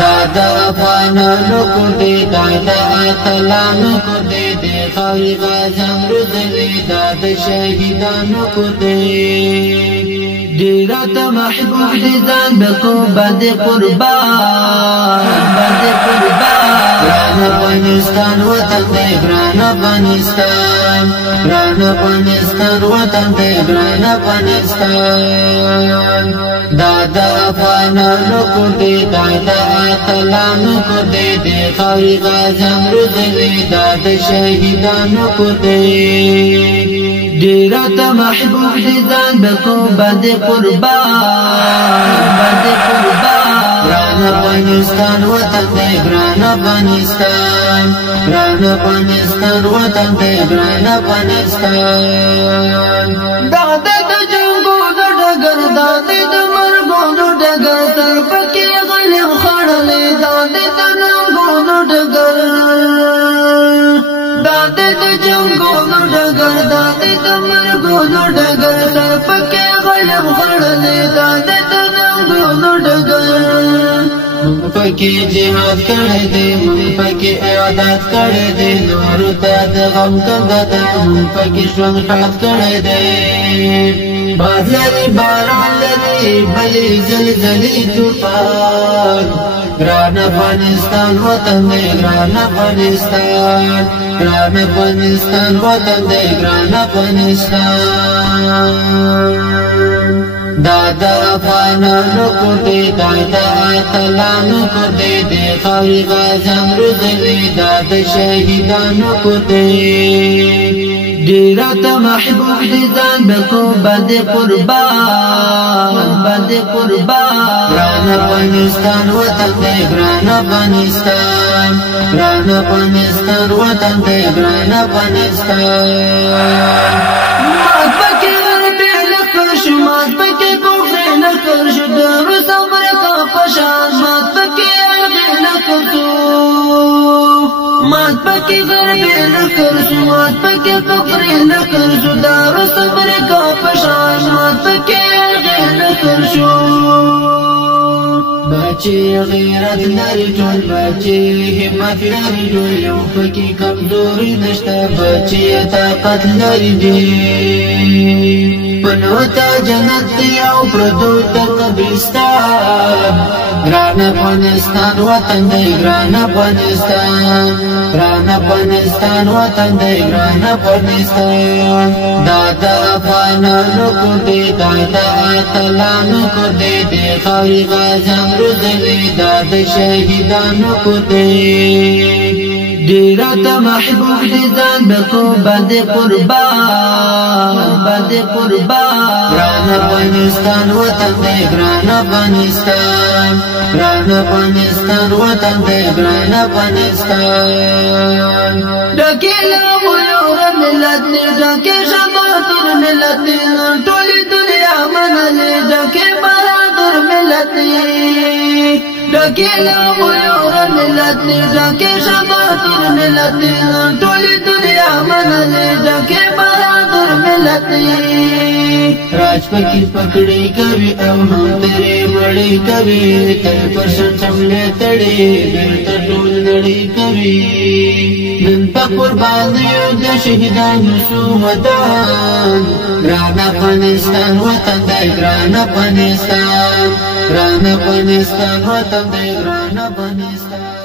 دادا افغانانو کو دې دادا اتلانو کو دې د خاورې غازیان روزلي دا د شهیدانو کو دې ډېر ته محبوب دي ځان بکو باندې قربان ګران افغانستان وطن دی ګران افغانستان وطن دی ګران افغانستان دادا افغانانو کو دې دادا اتلانو کو دې د خاورې غازیان روزلي دا د شهیدانو کو دې ډېر ته محبوب دي ځان بکو باندې قربان ګران افغانستان وطن دی ګران افغانستان وطن دی ګران افغانستان دغه د جنګو د ډګر دادې د مرګونو ډګر تر پکې غلیم خړلې دادې د ننګونو ډګر دادې د جنګونو ډګر دادې د مرګونو ډګر تر پکې غلیم خړلې دادې د ننګونو ډګر مونږ پکې جهاد کړی دی مونږ پکې عبادت کړی دی نورو ته د غم کنده ده مونږ پکې ژوند ښاد کړی دی باد لري باران لري بلې زلزلې طوفان ګران افغانستان وطن دی ګران افغانستان وطن دی ګران افغانستان دادا افغانانو کو دې دادا اتلانو کو دې د خاورې غازیان روزلي دا د شهیدانو کو دې ډېر ته محبوب دي ځان بکو باندې قربان ګران افغانستان وطن دی ګران افغانستان وطن دی ګران افغانستان مات پکې کوفر نه کر شو د صبر کا پشان مات پکې غیر نه کرو مات پکې غیر نه کر شو مات پکې کوفر نه کر شو د صبر کا پشان مات پکې غیر نه کر شو بچي غیرت لري ټول بچي همت لري ټول یو پکې کمزوري نشته بچي طاقت لري دي پنو تا جنت دی او پردو تا قبرستان ګران افغانستان وطن دی ګران افغانستان وطن دی ګران افغانستان دادا افغانانو کو دې دادا اتلانو کو دې د خاورې غازیان روزلي دا د شهیدانو کو دې ډېر ته محبوب دي ځان بکو باندې قربان ګران افغانستان وطن دی ګران افغانستان وطن دی ګران افغانستان ډکې لغویو ملت نه ډکې شباتور ملت نه ټولې دنیا منلې ډکې بهادر ملت نه ډکې لغویو ملت نه ډکې شباتور ملت نه ټولې دنیا منلې ډکې بهادر ملت نه راج پکې پکړې کوي او هم ترې مړې کوي تل پرشن چملې تړې بیرته ټول نړۍ کوي نن په قربان یو د شهیدانو شو ودان ګران افغانستان وطن دی ګران افغانستان وطن دی ګران افغانستان